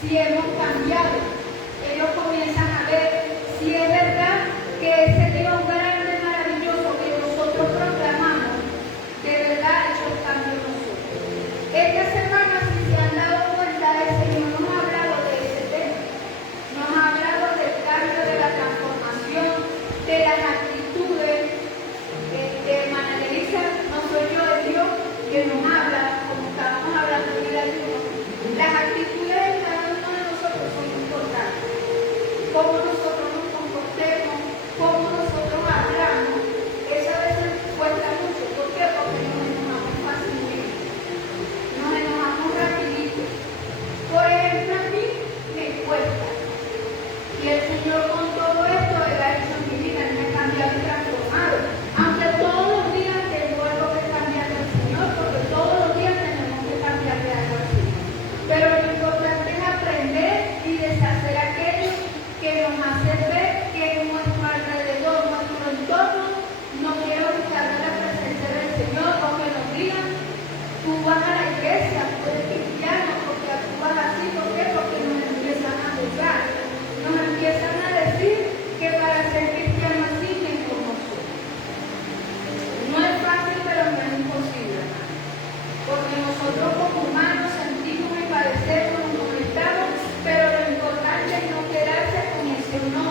si hemos cambiado. Ellos comienzan a ver si es verdad que ese Dios grande, maravilloso que nosotros proclamamos, de verdad ha hecho el cambio en nosotros. Esta semana, si se han dado cuenta, el Señor nos ha hablado de ese tema. Nos ha hablado del cambio, de la transformación, de las actitudes. Hermana Elisa, no soy yo, es Dios que nos habla, como estábamos hablando del ayuno. Las actitudes de cada uno de nosotros son importantes. Cómo nosotros nos comportemos, cómo nosotros hablamos, eso a veces cuesta mucho. ¿Por qué? Porque nos enojamos fácilmente. Nos enojamos rapidito. Por ejemplo, a mí me cuesta. Y el Señor con todo esto Él ha hecho en mi vida, me ha cambiado y transformado. Aunque todos los días tengo algo que cambiarle al Señor, porque todos los días tenemos que cambiarle algo al Señor. Pero lo importante es aprender y deshacer aquello que nos hace ver que nuestro alrededor, nuestro entorno, no quiere buscar la presencia del Señor, o que nos digan, tú vas a la iglesia, tú eres cristiano, porque actúas así, ¿por qué? Porque nos empiezan a juzgar, nos empiezan a decir que para ser cristiano así mejor nosotros. No es fácil, pero no es imposible, porque nosotros como humanos sentimos y padecemos, nos molestamos, pero lo importante es no quedarse con ese no.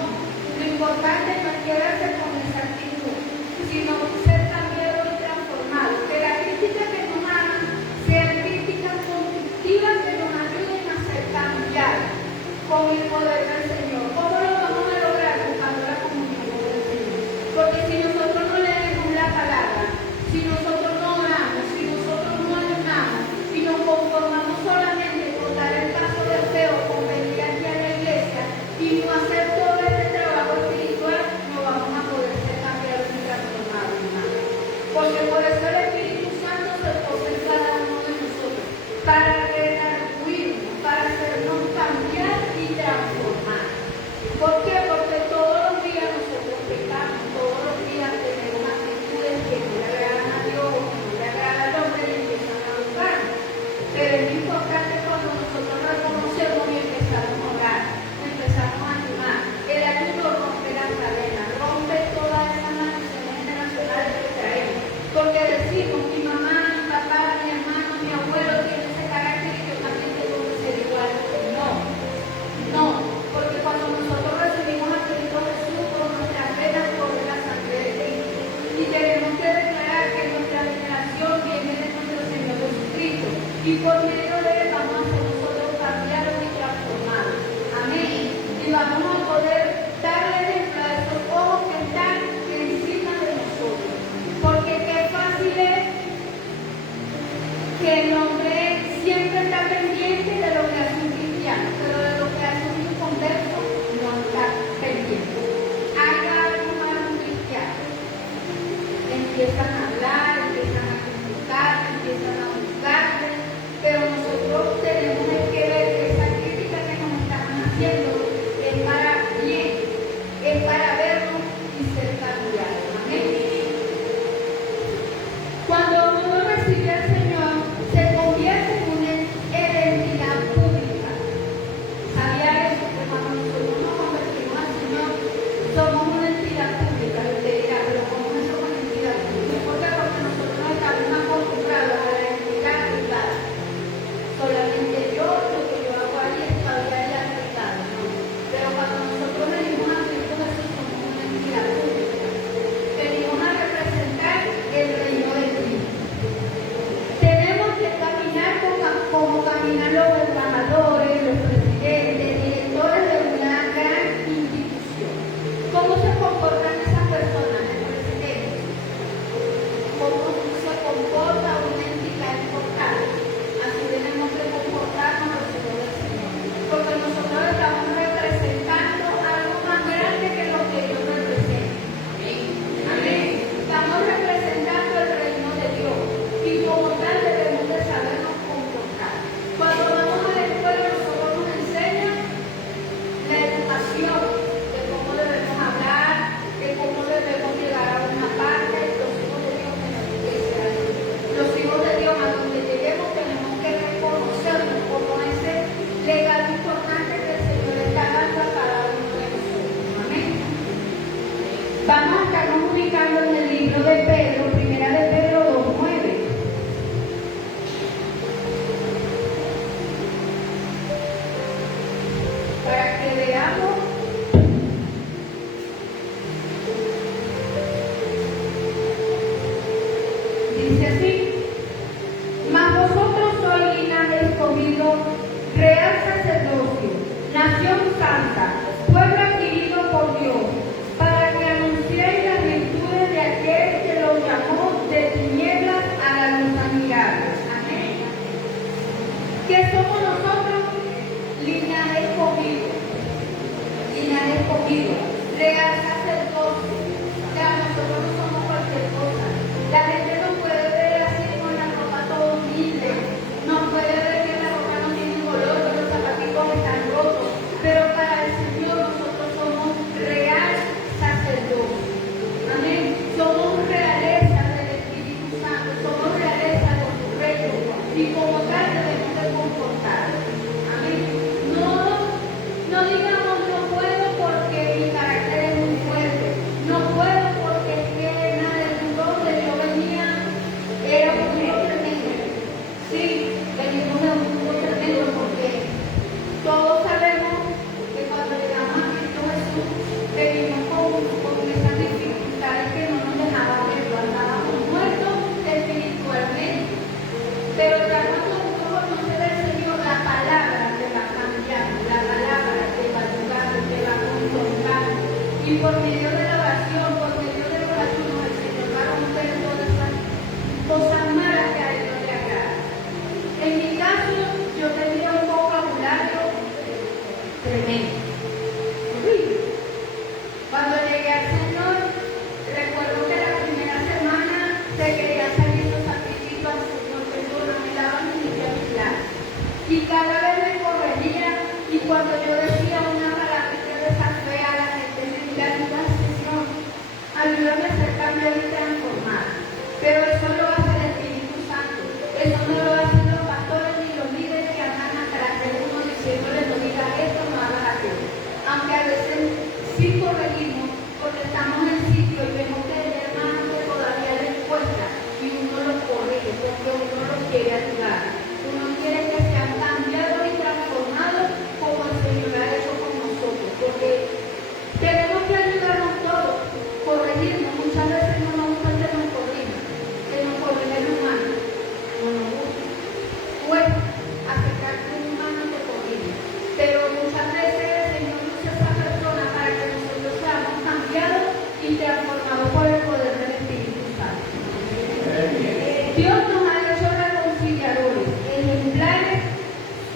Lo importante no es quedarse con esa actitud, sino ser cambiado y transformado. Que las críticas que nos hagan sean críticas constructivas que nos ayuden a ser cambiados con el poder del Señor. ¿Cómo lo vamos a lograr? Buscando la comunión del Señor. Porque si nosotros no leemos la palabra, si nosotros no oramos, si nosotros no ayunamos, si nos conformamos solamente con dar el paso del feo, con venir aquí a la iglesia y no hacer todo este trabajo espiritual, no vamos a poder ser cambiados ni transformados, hermano. Porque por eso el Espíritu Santo se posa en cada uno de nosotros, para redarguirnos, para hacernos cambiar y transformar. escogido, real sacerdocio. Ya nosotros no somos cualquier cosa. La gente nos puede ver así con la ropa todo humilde, nos puede ver que la ropa no tiene un color, que los zapaticos están rotos, pero para el Señor nosotros somos real sacerdocio. Amén. Somos realeza del Espíritu Santo, somos realeza de su reino y como tal debemos de comportarnos. Amén. No digamos no puedo porque mi carácter es muy fuerte, no puedo porque es que nada del donde yo venía era un mundo tremendo. Sí, venimos de un mundo tremendo porque todos sabemos que cuando llegamos a Cristo Jesús venimos con esas dificultades que no nos dejaban verlo, andábamos muertos espiritualmente. Pero ya cuando uno conoce del Señor, la palabra te va cambiando, la palabra te va ayudando, te va confrontando. Y por medio de la oración, por medio de la oración, el Señor va a romper todas esas cosas malas que a Él no le agradan. En mi caso, yo tenía un vocabulario tremendo. Cuando llegué al Señor, recuerdo que la primera semana se querían salir los sacrificios al Señor, que yo no me daban ni siquiera mis labios. Y cada vez me corregía, y cuando yo decía una palabra de esa fea, la gente me decía, ayúdame, Señor, ayúdame a ser cambiado y transformado. Pero eso lo hace el Espíritu Santo, eso no lo hacen los pastores ni los líderes que andan atrás de uno diciéndole, no digas esto, no hagas aquello. Aunque a veces sí corregimos, porque estamos en el sitio y vemos que hay hermanos que todavía les cuesta y uno los corrige porque uno los quiere ayudar. Uno quiere que sean cambiados y transformados como el Señor ha hecho con nosotros, porque tenemos que ayudarnos todos, corregirnos. Muchas veces no nos gusta que nos corrijan humanos, no nos gusta. Bueno, aceptar que un humano te corrija, pero muchas veces el Señor usa esa persona para que nosotros seamos cambiados y transformados por el poder del Espíritu Santo. Dios nos ha hecho reconciliadores, ejemplares,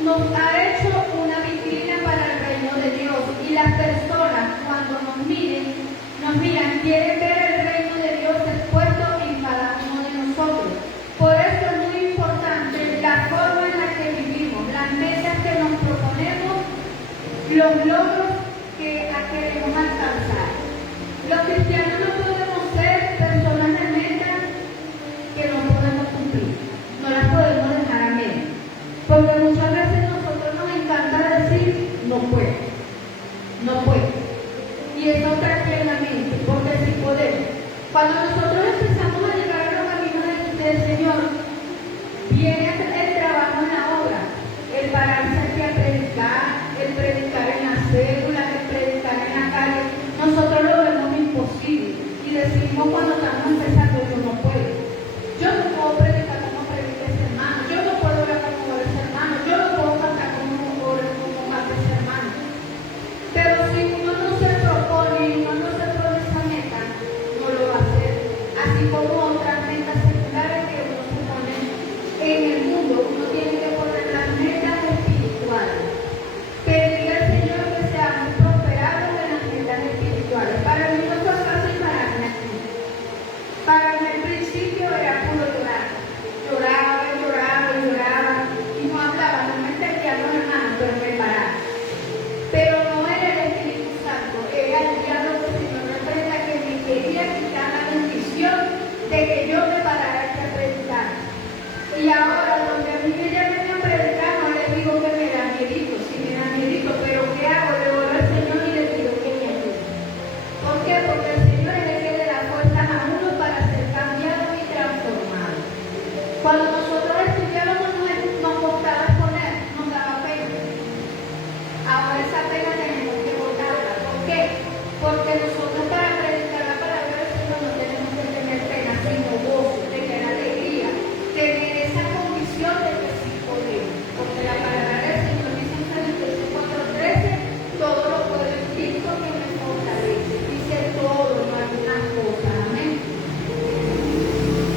nos ha hecho una vitrina para el reino de Dios y las personas cuando nos miran, quieren ver el reino de Dios expuesto en cada uno de nosotros. Por eso es muy importante la forma en la que vivimos, las metas que nos proponemos, los logros que queremos alcanzar. Los cristianos no podemos ser personas de metas que no podemos cumplir, no las podemos dejar a medias, porque muchas veces nosotros nos encanta decir no puedo, y eso trae la mente, porque sí podemos. Cuando nosotros empezamos a llegar a los caminos del Señor, viene el trabajo en la obra, el pararse aquí a predicar, el predicar en la célula, el predicar en la calle. Nosotros lo vemos imposible y decimos cuando estamos empezando, yo no puedo. Yo no puedo predicar como predica ese hermano, yo no puedo orar como ora ese hermano, yo no puedo cantar como canta ese hermano. Pero si uno no se propone y uno no se pone esa meta, no lo va a hacer. Así como otras metas seculares que uno se pone en el mundo, uno tiene que poner las metas espirituales. Pedir al Señor que seamos prosperados en las metas espirituales. Para mí no fue fácil pararme aquí. Para mí al principio era puro llorar. Lloraba y no hablaba, no me entendía los hermanos, pero me paraba. Pero no era el Espíritu Santo, era el diablo que el Señor reprenda que me quería quitar la bendición de que yo me parara aquí a predicar. Y ahora, donde a mí me llaman a predicar, no le digo que me da miedito, si me da miedito, pero ¿qué hago? Le oro al Señor y le pido que me ayude. ¿Por qué? Porque el Señor es el que le da fuerzas a uno para ser cambiado y transformado. Cuando nosotros estudiábamos nos costaba exponer, nos daba pena. Ahora esa pena tenemos que botarla. ¿Por qué? Porque nosotros para predicar la palabra del Señor no tenemos que tener pena, sino gozo, tener alegría, tener esa convicción de que sí podemos. Porque la palabra del Señor dice en Filipenses 4:13, todo lo puedo en Cristo que me fortalece. Dice todo, no algunas cosas. Amén.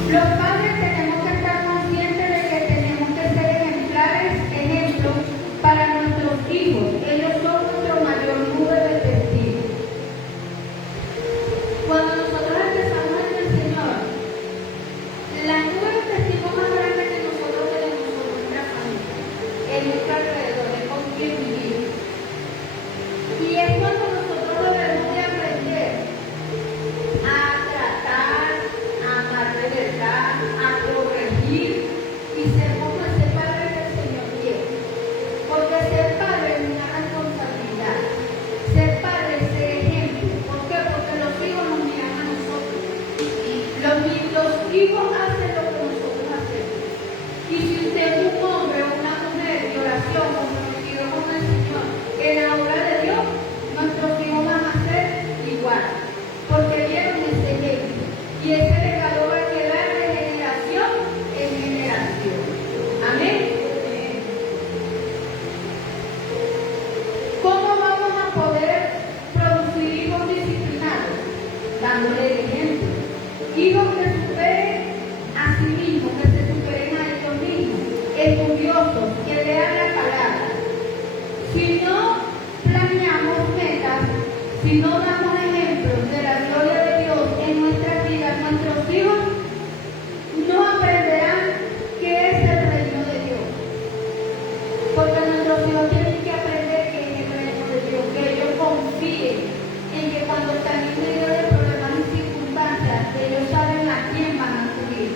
Los padres tenemos que estar conscientes de que tenemos que ser ejemplares, ejemplos para nuestros hijos. Ellos son dándole el ejemplo. Hijos que superen a sí mismos, que se superen a ellos mismos, estudiosos, que lean la palabra. Si no planeamos metas, si no damos ejemplos de la gloria de Dios en nuestras vidas, nuestros hijos no aprenderán qué es el reino de Dios. Porque nuestros hijos tienen que aprender qué es el reino de Dios, que ellos confíen en que cuando están en medio de problemas y circunstancias, ellos saben a quién van a acudir.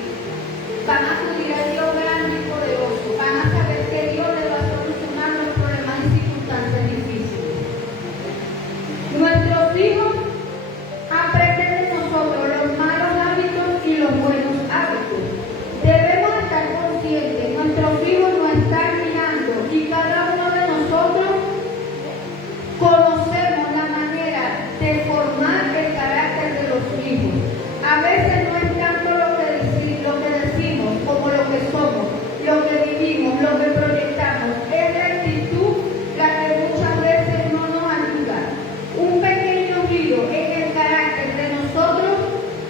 Van a acudir a Dios grande y poderoso. Van a saber que Dios les va a solucionar los problemas y circunstancias difíciles. Nuestros hijos aprenden de nosotros los malos hábitos y los buenos hábitos. Debemos estar conscientes, nuestros hijos nos están mirando y cada uno de nosotros conocemos la manera de formar el carácter de los hijos. A veces no es tanto lo que decimos como lo que somos, lo que vivimos, lo que proyectamos. Es la actitud la que muchas veces no nos ayuda. Un pequeño giro en el carácter de nosotros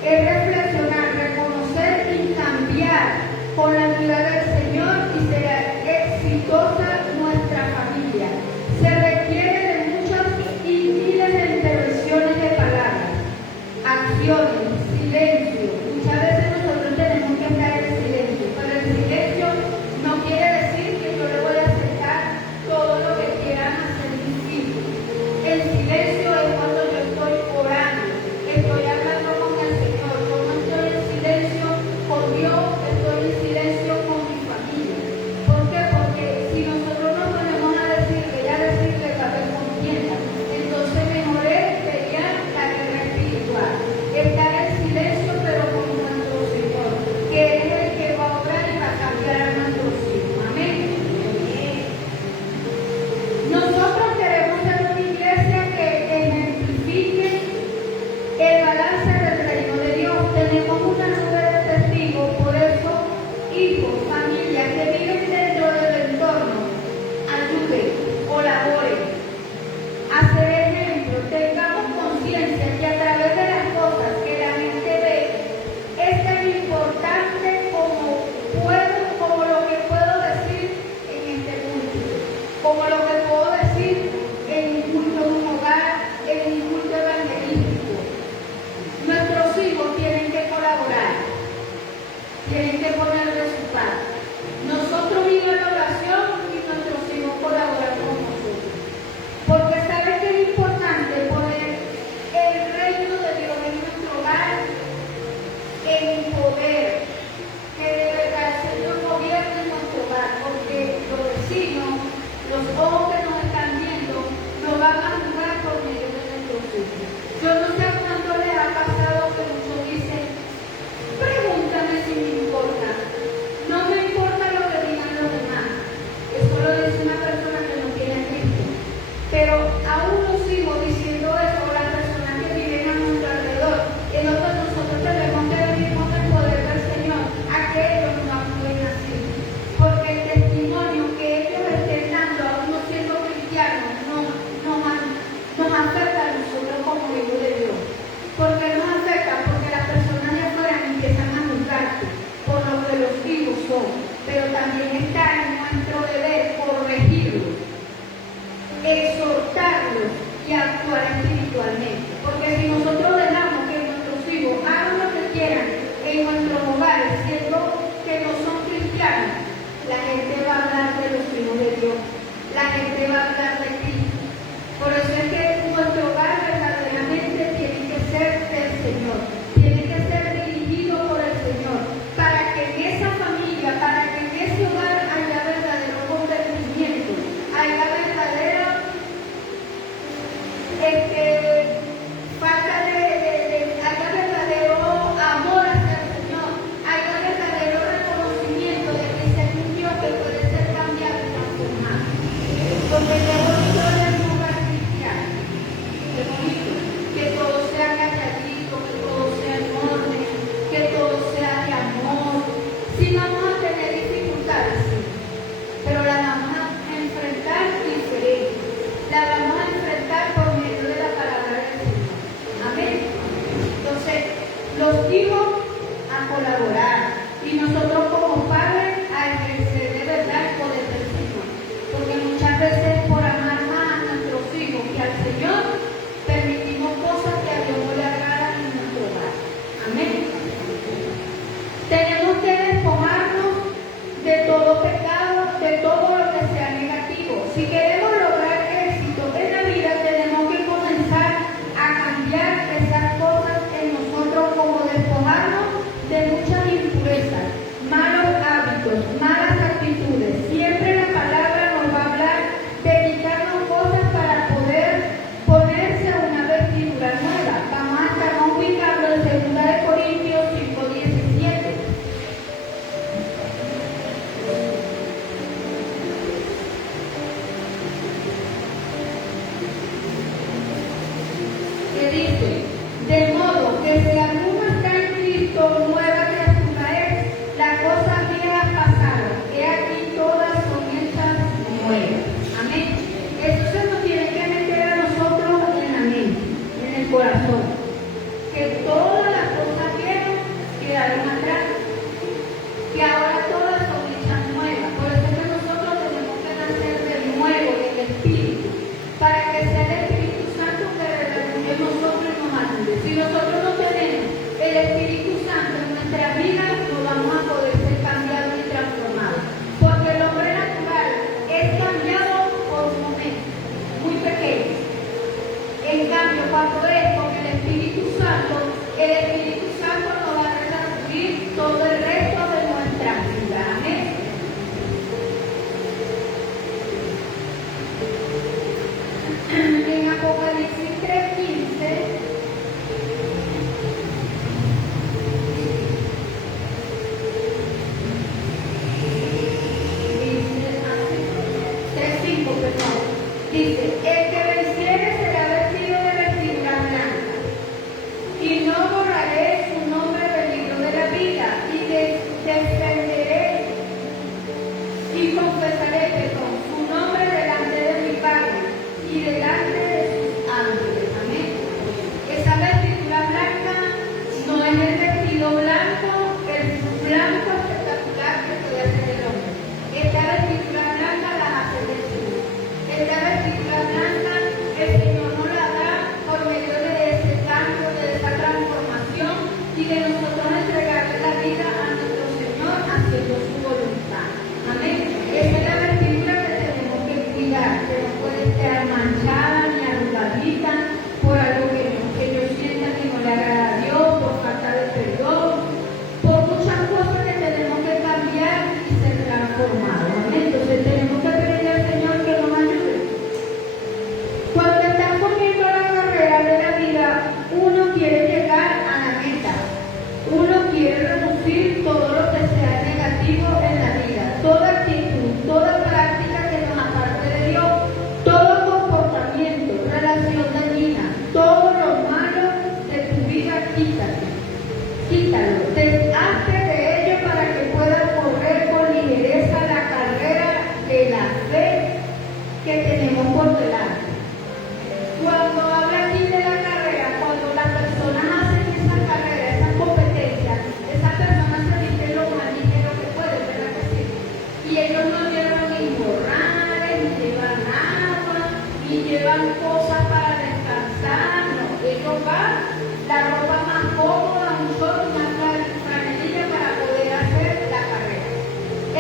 es reflexionar, reconocer y cambiar con la ayuda del Señor y será exitosa nuestra familia. Se requiere de muchas y miles de intervenciones de palabras, acciones, silencio. Muchas veces nosotros tenemos que estar en silencio, pero el silencio no quiere decir que yo le voy a aceptar todo lo que quieran hacer mis hijos. El silencio es cuando yo estoy orando, estoy hablando con el Señor. Yo no estoy en silencio con Dios, estoy en silencio con mi familia. ¿Por qué? Porque si nosotros nos ponemos a decirle va a haber contienda. Entonces mejor es pelear la guerra espiritual. Estar en silencio pero con nuestro Señor, que es el que va a obrar y va a cambiar a nuestros hijos. Amén. Nosotros queremos ser una iglesia que ejemplifique el balance del reino de Dios. Tenemos una nube de testigos, por eso hijos, familias que viven dentro del entorno, ayuden, colaboren, hacer ejemplo, tengamos conciencia que a través de las cosas que la gente ve es tan importante como lo que puedo decir en este culto, como lo que puedo decir en un culto de un hogar, en un culto evangelístico. Nuestros hijos tienen que colaborar, tienen que poner de su parte. Nosotros ir a la oración y nuestros hijos colaboran con nosotros. Porque sabes que es importante poner el reino de Dios en nuestro hogar, en poder, que de verdad el Señor gobierne nuestro hogar, porque los vecinos, los ojos que nos están viendo, nos van a juzgar por medio de nuestros hijos. Yo no sé cuánto les ha pasado que muchos dicen, pregúntame si me importa. No me importa lo que digan los demás. Eso lo dice una persona que no tiene a Cristo. Pero aún los hijos diciendo eso, las personas que viven a nuestro alrededor, es lo que nosotros tenemos que vivir con el poder del Señor, a que ellos no actúen así. Porque el testimonio que ellos estén dando, aún no siendo cristianos, nos afecta a nosotros como hijos de Dios. ¿Por qué nos afecta? Porque las personas de afuera empiezan a juzgarte por lo que los hijos son. Pero también está en nuestro deber corregirlos, exhortarlos y actuar espiritualmente. Porque si nosotros dejamos que nuestros hijos hagan lo que quieran en nuestros hogares, siendo que no son cristianos, la gente va a hablar de los hijos de Dios, la gente va a hablar de Cristo. Por eso es que nuestro hogar verdaderamente tiene que ser del Señor, tiene que ser dirigido por el Señor, para que en esa familia, para que en ese hogar haya verdadero convertimiento, haya verdadera haya verdadero amor hacia el Señor, haya verdadero reconocimiento de que ese es un Dios que puede ser cambiado y transformado. Porque qué bonito es el hogar cristiano, qué bonito, que todo sea calladito, que todo sea en orden, que todo sea de amor. Sí vamos a tener dificultades, sí, pero las vamos a enfrentar diferente, las vamos a enfrentar por medio de la dice, de modo que si alguno está en Cristo, nueva criatura es, las cosas viejas pasaron, he aquí todas son hechas nuevas. Amén. Eso se nos tiene que meter a nosotros en la mente, en el corazón, que todas las cosas viejas quedaron atrás, que ahora todas son hechas nuevas. Por eso es que nosotros tenemos que nacer de nuevo en el Espíritu, para que sea el Espíritu Santo que redarguye en nosotros y nos ayude. Si nosotros no tenemos el Espíritu Santo en nuestra vida, no vamos a poder ser cambiados y transformados. Porque el hombre natural es cambiado por un momento, muy pequeño. En cambio, cuando es con el Espíritu Santo nos va a redarguir todo el resto de nuestra vida. Amén. En Apocalipsis 3:15 dice, el que venciere será vestido de vestidura blanca, y no borraré su nombre del libro de la vida, y defenderé y confesaré su nombre delante de mi Padre y delante de sus ángeles. Amén. Esa vestidura blanca no es el vestido blanco, el blanco espectacular que puede hacer el hombre. Esta vestidura blanca la hace Jesús. Esta vestidura blanca el Señor nos la da por medio de ese cambio, de esa transformación y de nosotros entregarle la vida a nuestro Señor haciendo su voluntad. Amén. Esa es la vestidura que tenemos que cuidar, que no puede estar manchada ni arrugadita por algo que yo sienta que no le agrada a Dios, por falta de perdón, por muchas cosas que tenemos que cambiar y ser transformados. Amén. Entonces tenemos que pedirle al Señor que nos ayude. Cuando estás corriendo la carrera de la vida, uno quiere llegar a la meta. Uno quiere reducir todo lo que sea negativo en la vida, toda actitud, toda práctica que nos aparte de Dios, todo comportamiento, relación dañina, todo lo malo de tu vida, quítalo, deshazte de ello para que puedas correr con ligereza la carrera de la fe que tenemos por delante. Cuando habla aquí de la carrera, cuando las personas hacen esa carrera, esa competencia, esas personas se dicen lo más ligero que pueden, ¿verdad que sí? Y ellos no llevan ni borrales, ni llevan agua, ni llevan cosas para descansar, no. Ellos van, la ropa más cómoda, un short, una franelilla para poder hacer la carrera.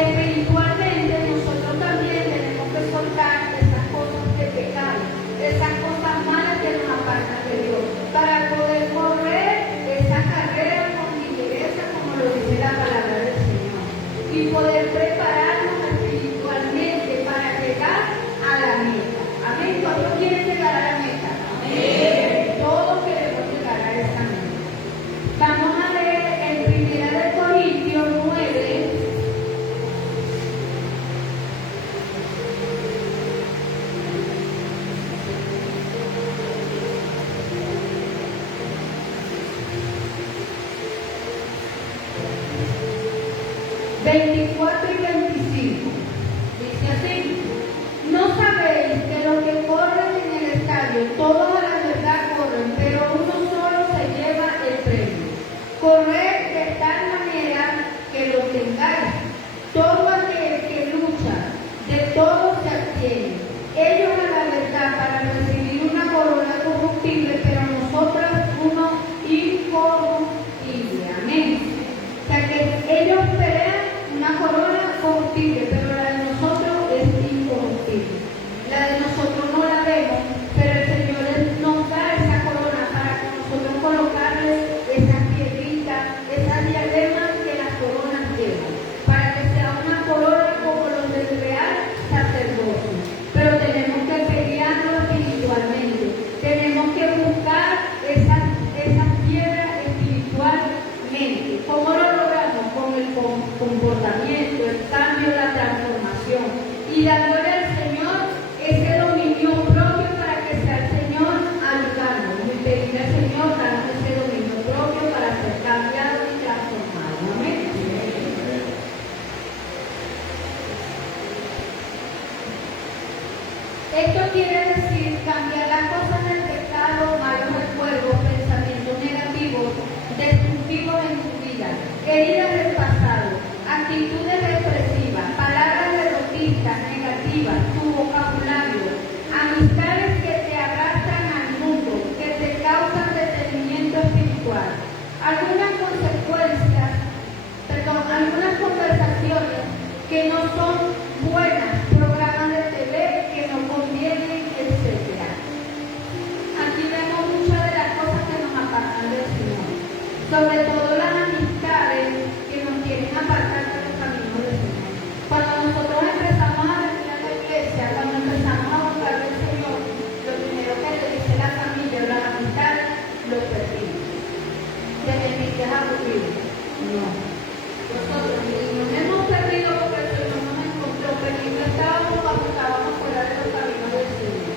Espiritualmente nosotros también tenemos que soltar esas cosas de pecado, esas cosas malas que nos apartan de Dios, para poder correr esa carrera con ligereza, como lo dice la palabra del Señor, y poder prepararnos espiritualmente para llegar a la meta. Amén. ¿Cuántos quieren llegar a la meta? Amén. Todos queremos llegar a esa meta. Vamos a leer en 1 Corintios 9. ...24 y 25... dice así: ¿no sabéis que los que corren en el estadio, todos a la verdad corren, pero uno solo se lleva el premio? Corred de tal manera que lo tengáis. Todo aquel que lucha, de todo se abstiene. Ellos a la verdad para recibir una corona corruptible, pero nosotras uno incorruptible. Amén. O sea que ellos pelean una corona heridas del pasado, actitudes represivas, palabras derrotistas, negativas, tu vocabulario, amistades que te arrastran al mundo, que te causan detenimiento espiritual, algunas conversaciones que no son buenas, programas de TV que no convienen, etc. Aquí vemos muchas de las cosas que nos apartan del Señor, sobre todo las amistades que nos quieren apartar de los caminos del Señor. Cuando nosotros empezamos a venir a la iglesia, cuando empezamos a buscar al Señor, lo primero que le dice la familia o la amistad, lo perdimos. Te metiste a aburrir. No. Nosotros nos hemos perdido porque el Señor nos encontró, pero no estábamos fuera de los caminos del Señor.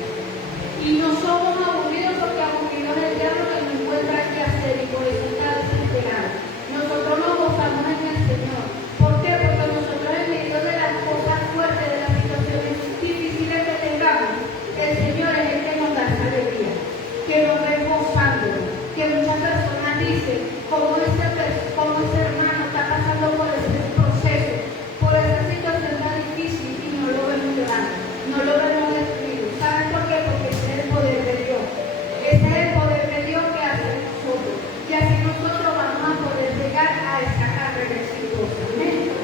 Y no somos aburridos porque aburridos es el diablo que no encuentra qué hacer y por eso está desesperado. Nosotros nos gozamos en el Señor. ¿Por qué? Porque nosotros en medio de las cosas fuertes, de las situaciones difíciles que tengamos, el Señor es el que nos da esa alegría, que nos ve gozándolo, que muchas personas dicen, como ese hermano está pasando por ese proceso, por esa situación tan difícil y no lo vemos llorando, no lo vemos destruido. ¿Saben por qué? Porque ese es el poder de Dios. Ese es el poder de Dios que hace en nosotros. Y así nosotros vamos a poder llegar a esa carrera exitosa. Amén.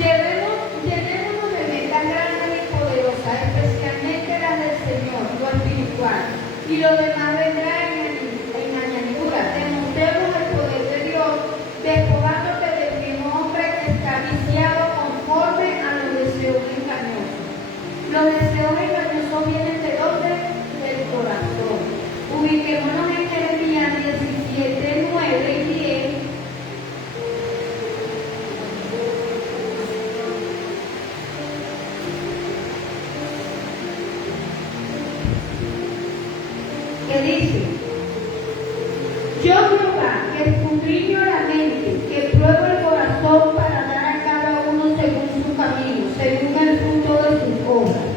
Llevémonos de metas grandes y poderosas, especialmente las del Señor, lo espiritual. Y lo demás vendrá en añadidura. Demostremos el poder de Dios, despojándote del mismo hombre que está viciado conforme a los deseos engañosos. Los deseos engañosos vienen de dónde? Del corazón. Ubiquémonos en Jeremías 17, 9 y 10. Que dice, yo Jehová, que escudriño la mente, que pruebo el corazón para dar a cada uno según su camino, según el fruto de sus obras.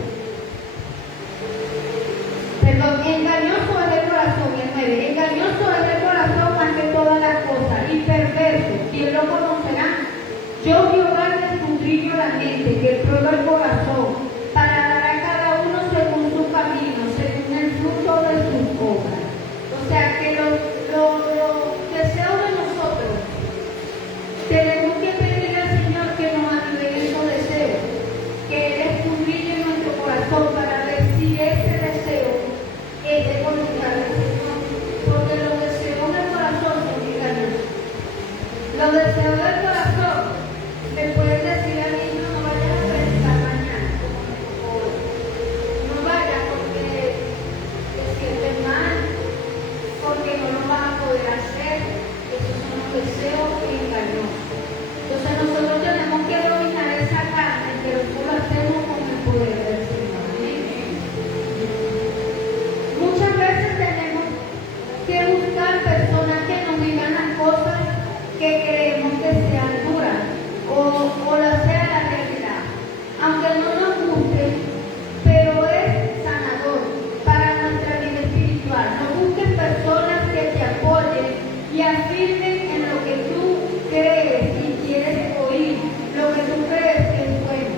Perdón, engañoso es el corazón, engañoso es el corazón más que todas las cosas, y perverso, ¿quién lo conocerá? Yo Jehová, que escudriño la mente, que pruebo el corazón, para dar a cada uno según su camino, según el fruto de sus obras. O sea que los deseos de nosotros, tenemos que pedirle al Señor que nos avive esos deseos, que Él escudriñe nuestro corazón para ver si ese deseo es de voluntad del Señor. Porque los deseos del corazón son engañosos. Los deseos del corazón me pueden decir a mí, no vayas a predicar mañana, no vayas porque te sientes mal, porque no lo vas a poder hacer. Esos son los deseos engañosos. Entonces nosotros tenemos que dominar esa carne, pero eso lo hacemos con el poder del Señor. Muchas veces tenemos que buscar personas que nos digan las cosas que creemos que sean duras o la sea la realidad, aunque no nos guste, pero es sanador para nuestra vida espiritual. No busques personas que te apoyen y afirmen en lo que tú crees y quieres oír, lo que tú crees que es bueno.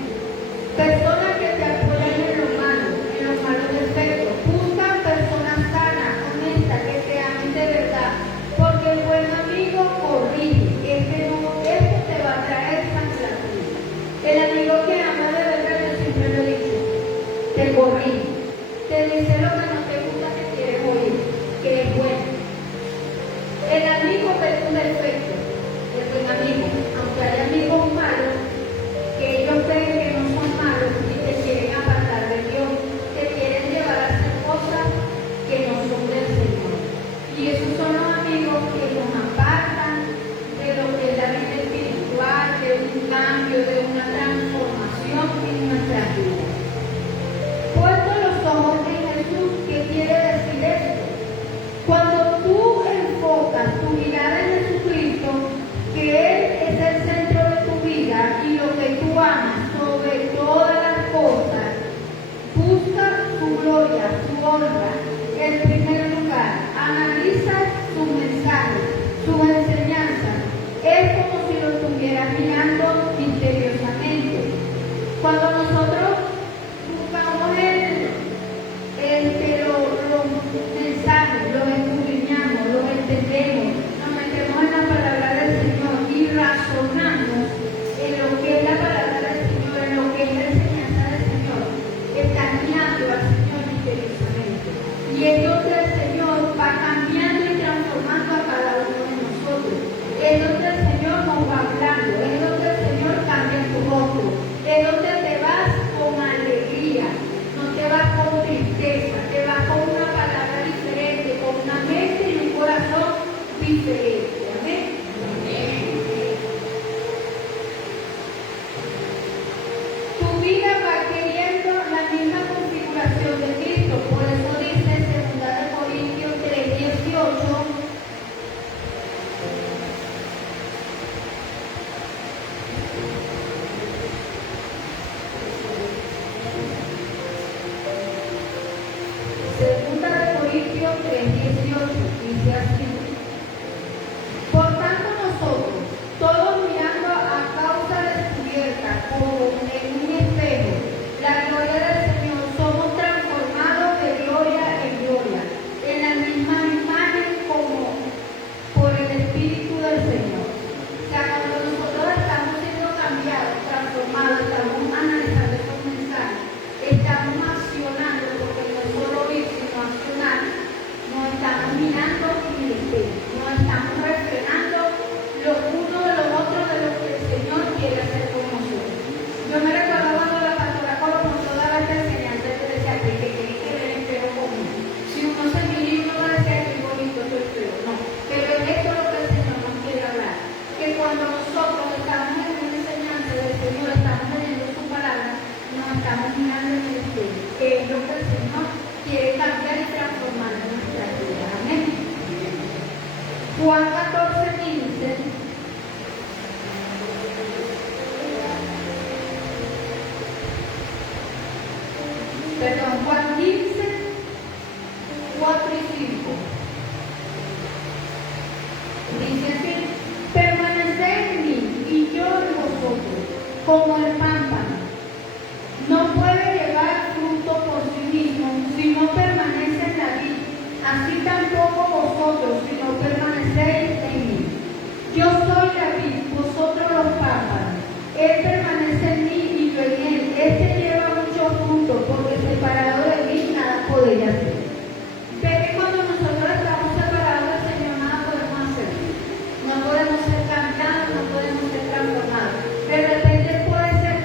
Personas que te apoyan en los malos defectos. Busca personas sanas, honestas, que te amen de verdad, porque el buen amigo corrige. Esto te va a traer satisfacción. El amigo que ama de verdad, yo siempre lo digo, te corrige, te dice lo que no te gusta, que quieres oír, que es bueno. El amigo ve tu defecto, el buen amigo, aunque hay amigos malos, que ellos creen que no son malos y te quieren apartar de Dios, te quieren llevar a hacer cosas que no son del Señor. Y esos son los amigos que nos apartan de lo que es la vida espiritual, de un cambio, de una transformación en nuestra vida. Puesto los ojos en Jesús, ¿qué quiere decir esto? Cuando tú enfocas tu mirada en Jesucristo, que Él es el centro de tu vida y lo que tú amas sobre todas las cosas, busca su gloria, su honra, el primer lugar, ama Cuando nosotros buscamos los mensajes, los escudriñamos, los entendemos, nos metemos en la palabra del Señor y razonamos en lo que es la palabra del Señor, en lo que es la enseñanza del Señor, está guiando al Señor misteriosamente. Y entonces el Señor va cambiando y transformando a cada uno de nosotros. Es donde el Señor nos va hablando, es donde el Señor cambia tu rostro, es donde te vas con alegría, no te vas con tristeza, te vas con una palabra diferente, con una mente y un corazón diferente. Amén. Tu vida va adquiriendo la misma configuración de Cristo, por eso dice 2 Corintios 3:18. Segunda de Corintios 3:18 dice así: por tanto nosotros, todos mirando a causa descubierta como en un espejo la gloria del Señor, somos transformados de gloria en gloria, en la misma imagen como por el Espíritu del Señor. O sea, cuando nosotros estamos siendo cambiados, transformados, estamos analizando esos mensajes, estamos accionando, porque no es solo oír, sino accionar, nos estamos mirando en el espejo, nos estamos refrenando los unos de los otros de lo que el Señor quiere hacer con nosotros. Yo me recuerdo cuando la pastora Colo comenzó a dar esta enseñanza, yo decía que quería que ver el espejo conmigo. Si uno se mira y uno va a decir que es bonito tu espejo, no. Pero es esto lo que el Señor nos quiere hablar. Que cuando nosotros estamos en una enseñanza del Señor, estamos leyendo su palabra, nos estamos mirando en el espejo, que es lo que el Señor quiere cambiar y transformar en nuestra vida. Amén. Juan 14:15. Perdón, Juan 15, 4 y 5. Dice así: permaneced en mí y yo en vosotros, como el pámpano no puede llevar fruto por sí mismo si no permanece en la vid, así tampoco vosotros si no permanecéis en mí. Yo soy la vid, vosotros los pámpanos. Él permanece en mí y yo en él. Este lleva mucho fruto, porque separado de mí nada podéis hacer. Ve que cuando nosotros estamos separados del Señor nada podemos hacer. No podemos ser cambiados, no podemos ser transformados. De repente puede ser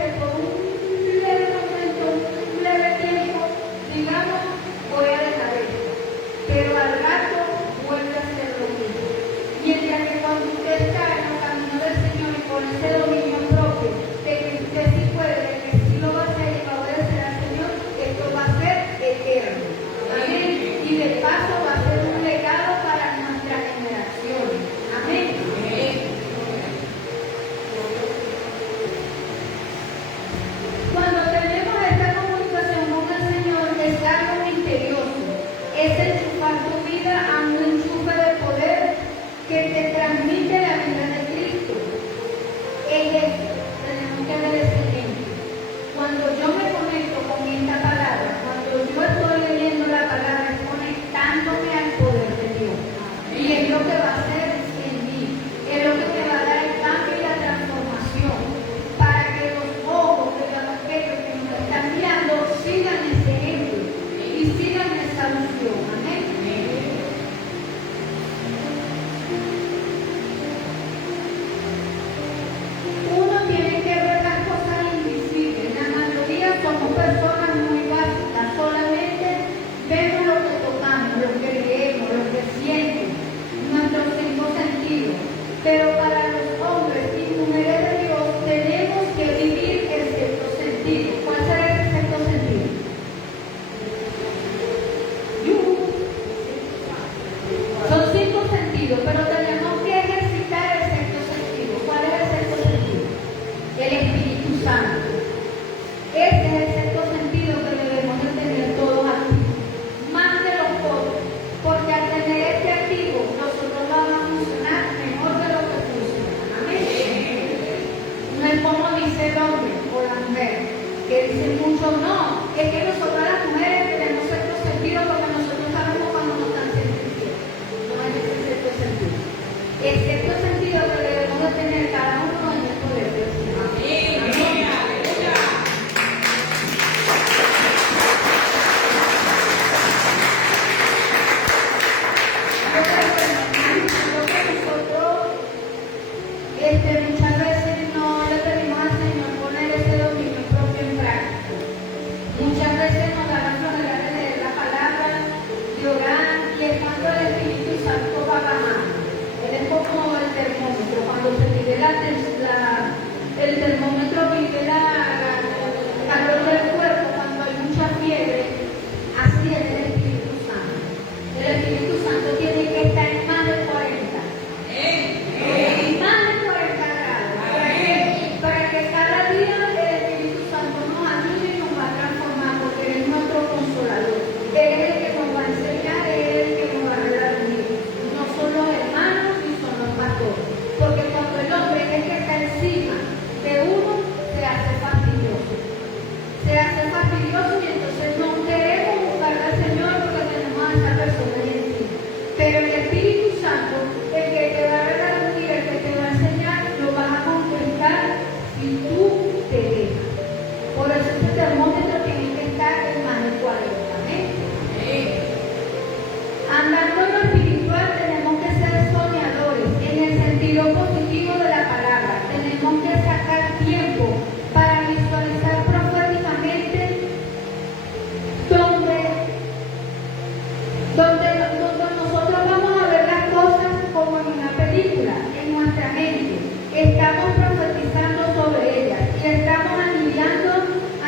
Que dicen muchos, no, es que nosotros las mujeres tenemos cierto sentido porque nosotros sabemos cuando nos están sentenciando. No hay ese cierto sentido. El cierto sentido que debemos de tener cada uno en el poder del Señor. Amén. Amén. Aleluya. Yo creo que nosotros muchas veces no le pedimos al Señor poner ese dominio propio en práctica. Muchas veces nos da la flojera de leer la palabra, de orar, y es cuando el Espíritu Santo va bajando. Él es como el termómetro, cuando se mide el termómetro mide la calor del cuerpo, cuando hay mucha fiebre, así es el Espíritu Santo. El Espíritu Santo tiene que estar en más de 40. En más de 40 grados. Para que cada día el Espíritu Santo nos ayude y nos va a transformar, porque Él es nuestro consolador. Él es el que nos va a enseñar, Él es el que nos va a redarguir. No son los hermanos ni son los pastores. Porque cuando el hombre es el que está encima de uno, se hace fastidioso. Se hace fastidioso y entonces no queremos buscar al Señor porque tenemos a esa persona ahí encima. Pero el Espíritu Santo, el que te va a redarguir, el que te va a enseñar, lo vas a conquistar si tú te dejas. Por eso este termómetro tiene que estar en más de 40. ¿Amén? Andando en lo espiritual tenemos que ser soñadores en el sentido positivo de la palabra. Tenemos que sacar tiempo para visualizar proféticamente donde nosotros vamos a ver las cosas como en una película, en nuestra mente. Estamos profetizando sobre ellas y estamos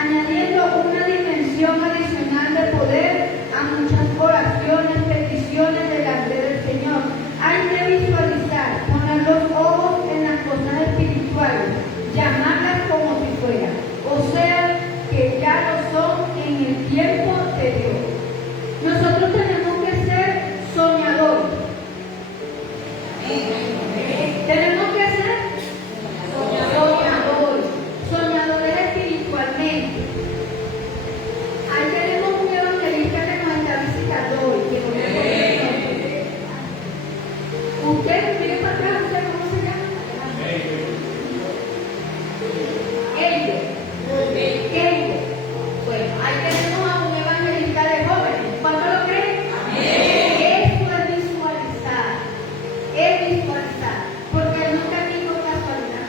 añadiendo una dimensión adicional de poder a muchas oraciones, peticiones delante del Señor. Hay que visualizar, poner los ojos en las cosas espirituales, llamarlas como si fueran, o sea, que ya lo son en el tiempo de Dios. Nosotros tenemos que ser soñadores. Tenemos que ser soñadores espiritualmente. Ahí tenemos un evangelista que nos está visitando hoy. Usted, mire para atrás, ¿usted cómo se llama? Ellos. Bueno, ahí tenemos a un evangelista de jóvenes. ¿Cuánto lo creen? Eso es visualizar. Porque él nunca dijo casualidad.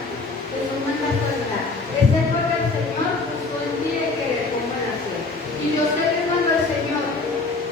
Eso no es casualidad. Ese es porque el Señor puso en ti el querer como el hacer. Y yo sé que cuando el Señor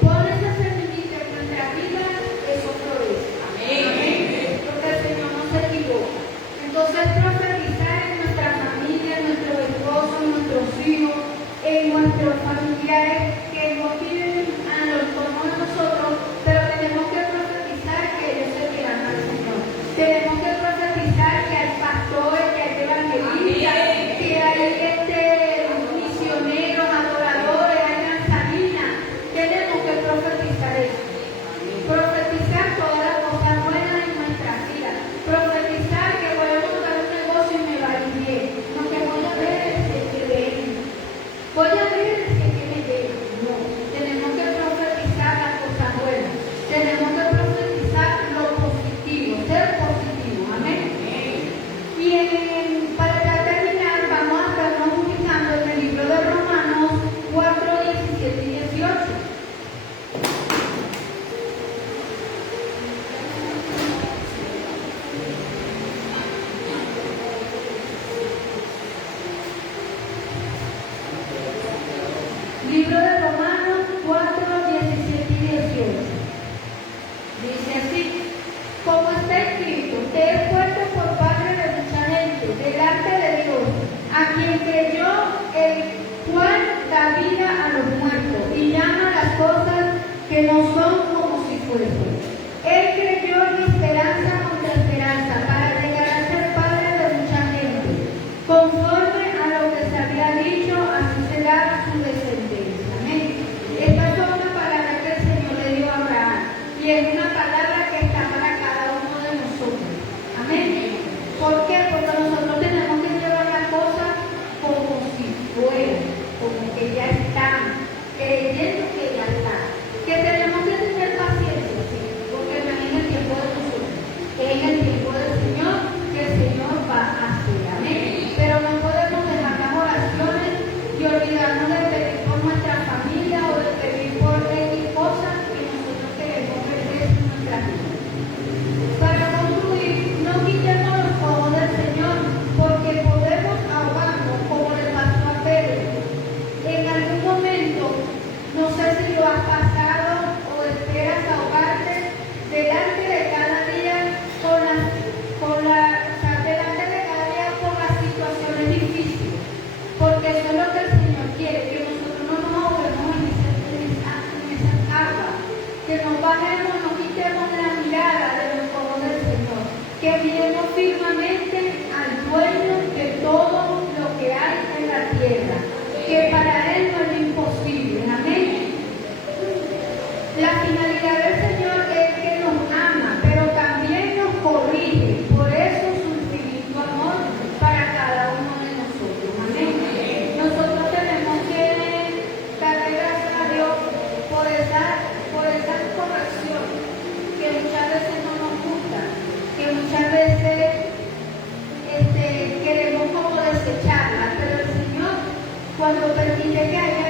pone esa semillita en nuestra vida, eso florece. Amén. Porque el Señor no se equivoca. Entonces, profetizar en nuestra familia, en nuestros esposos, en nuestros hijos, en nuestros familiares que no viven a los como de nosotros, pero tenemos que profetizar que ellos servirán al Señor. Tenemos que profetizar que hay pastores, que hay evangelistas, que hay misioneros, adoradores, hay danzarinas. Tenemos que profetizar eso. Profetizar todas las cosas buenas en nuestras vidas. Profetizar que voy a montar un negocio y me va a ir bien. No, que voy a ver si es que ven. Voy a ver si es que me ven. No. Tenemos que profetizar las cosas buenas. Tenemos que profetizar lo positivo, ser positivos. Amén. Y para terminar, vamos a estarnos ubicando en el libro de Romanos 4, 17 y 18. Libro de Romanos 4, 17 y 18. Dice así: como está escrito, te he puesto por padre de mucha gente delante de Dios, a quien creyó, el cual da vida a los muertos y llama las cosas que no son como si fuesen. Él creyó en esperanza contra esperanza para llegar a ser padre de mucha gente. Conforme a lo que se había dicho, así será su descendencia. Amén. Estas son las palabras que el Señor le dio a Abraham. Y es una palabra que está para cada uno de nosotros. Amén. ¿Por qué? Porque nosotros tenemos que llevar las cosas como si fueran. olvidarnos de pedir por nuestra familia o de pedir por X cosas que nosotros queremos ver en nuestra vida. Para concluir, no quitemos los ojos del Señor, porque podemos ahogarnos como le pasó a Pedro. En algún momento, no sé si lo has pasado o esperas ahogarte delante de cada día delante de cada día por las situaciones difíciles, porque eso es lo que el Señor quiere, que nosotros no nos ahoguemos en esas aguas, que nos bajemos, no quitemos la mirada de los ojos del Señor, que miremos firmemente al dueño de todo lo que hay en la tierra, que para Él no es imposible. Amén. La finalidad del Señor es que nos ama, pero también nos corrige. Por eso su infinito amor para cada uno de nosotros. Amén. Nosotros tenemos que darle gracias a Dios por esa corrección que muchas veces no nos gusta, que muchas veces queremos como desecharla, pero el Señor, cuando permite que haya